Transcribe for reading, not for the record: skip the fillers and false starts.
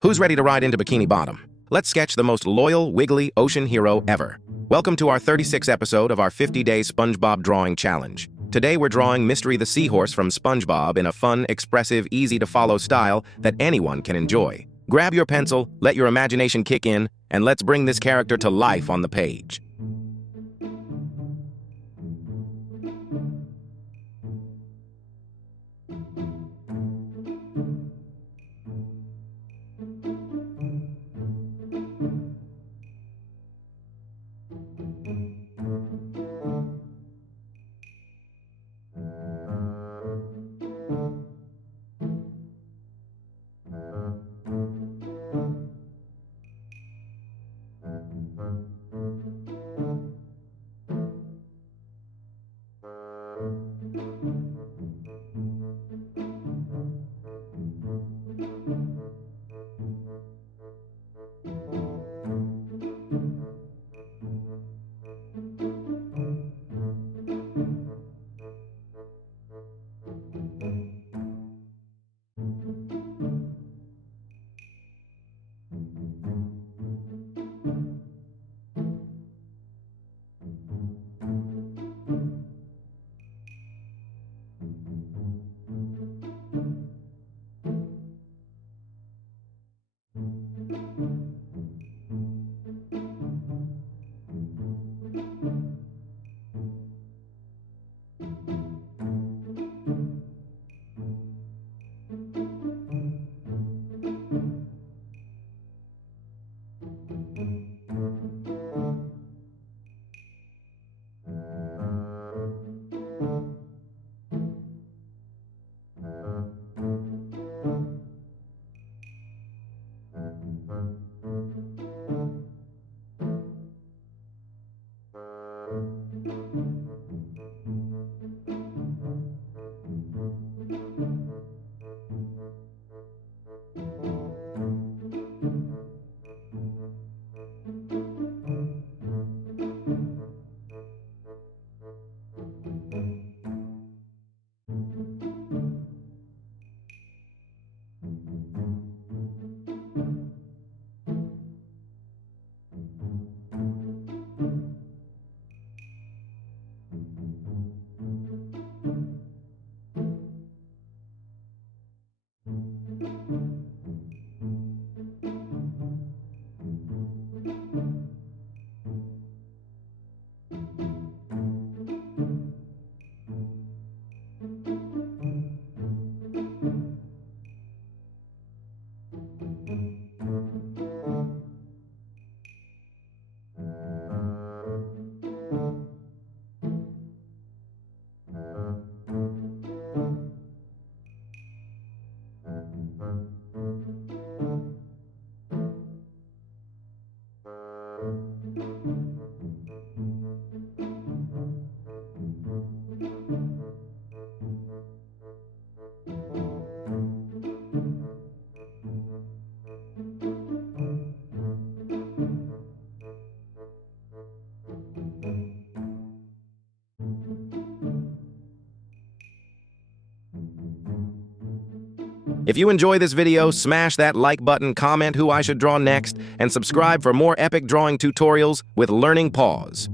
Who's ready to ride into Bikini Bottom? Let's sketch the most loyal, wiggly ocean hero ever. Welcome to our 36th episode of our 50-day SpongeBob drawing challenge. Today we're drawing Mystery the Seahorse from SpongeBob in a fun, expressive, easy-to-follow style that anyone can enjoy. Grab your pencil, let your imagination kick in, and let's bring this character to life on the page. If you enjoy this video, smash that like button, comment who I should draw next, and subscribe for more epic drawing tutorials with Learning Paws.